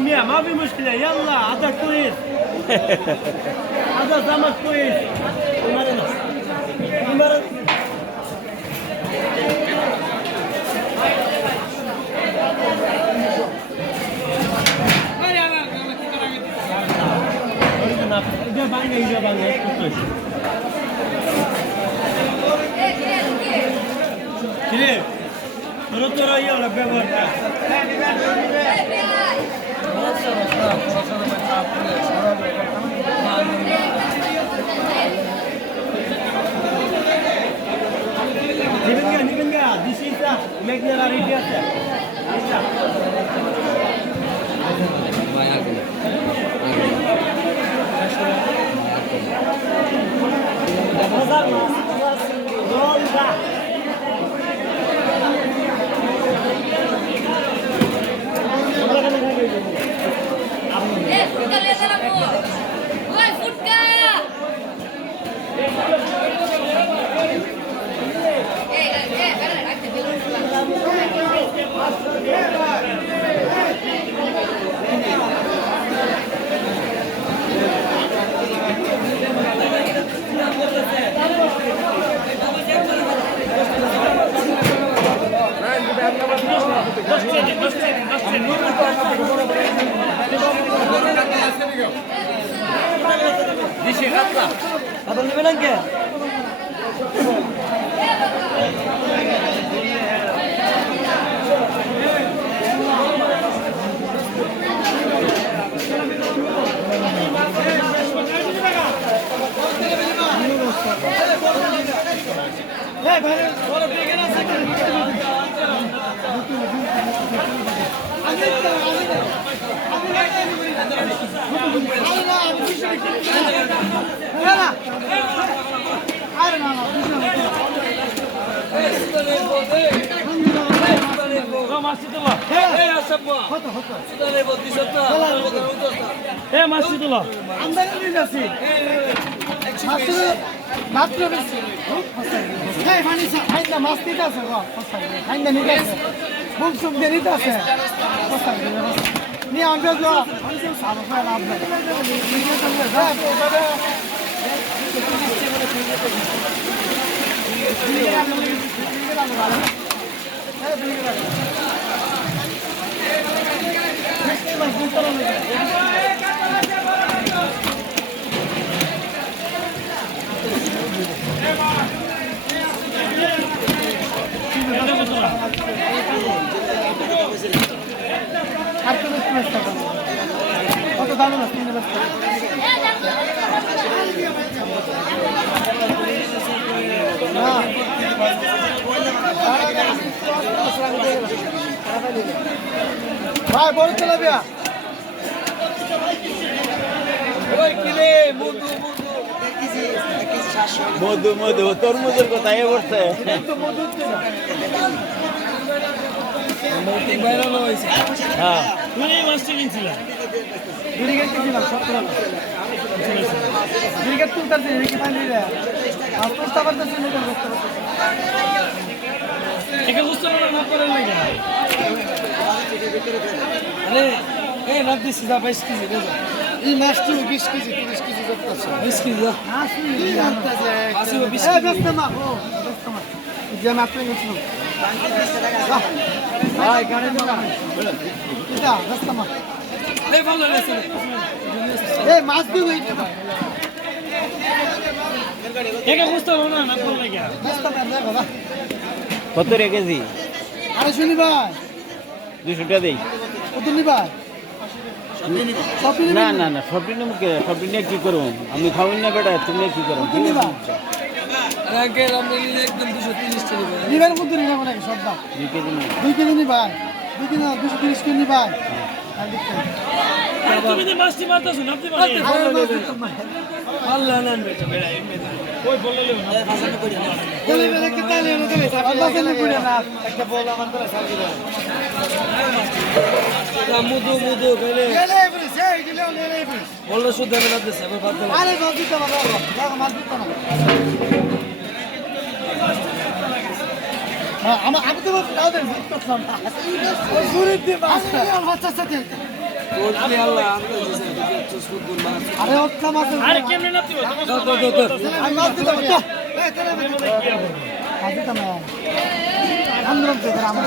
مية ما في مشكلة يلا عدد كويس عدد زمن كويس Kire, তোরা ইয়া লাগবে বলটা Niven ga, this is the Magna Riviera. Dişi katla. Adam ne bilen ki? Hey, bana sonra bir gene sakın. মাসিদুল্লাহ আমদানি নিয়ে যাচ্ছি মাত্র বেশি হ্যাঁ মানে খাইন্দা মাছ নিতে আছে খাইন্দা নিতে আছে বুক সুক দিয়ে নিতে আছে নিয়ে আমি লাভ নাই কত দাম না তিন বস্তা ভাই বড় চলাবে ওই কিরে মধু মধু তরমুজের কথা এ বলছে হ্যাঁ তুই এই মাছটা কিনছিলাম এই মাছটি 20 কেজি 30 কেজি 20 কেজি মাছ দিব কত রে কেজি 250 নি ভাই 200 টাকা দেই কত নি ভাই না না না সবটি নিয়ে কি করব আমি খাওয়াই না বেটা তুমি কি করো একদম 230 টাকা নিবার মধ্যে নিয়ে যাবো নাকি সব দাম 2 কেজি নি ভাই 2 কেজি না 230 কেজি নি ভাই তুমি যে মাছটি মারতেছো না আপনি আল্লাহ না বেটা বেড়া ওই বললেও না ভাষাটা করি না বলে বলে কি তালে না দেবে ভাষাটা করি না একটা বল আমার তোরা সাথে দাও মুদু মুদু গেলে গেলে সেই বললে শুধু আমি না দিচ্ছে এবার বাদ দিলাম আরে মাছ দিতে পারো দেখো মাছ দিতে না হ্যাঁ আমি তো তাদের বুঝ করছিলাম না ঘুরিয়ে দিয়ে মাছ হচ্ছে সাথে তোর কি আল্লাহ আনতে দিছে দেখছো শুধু মাছ আরে হচ্ছে মাছ আরে কেমনে না দিও আমি মাছ দিতে পারো মাছ দিতে না আন্দোলন করে আমার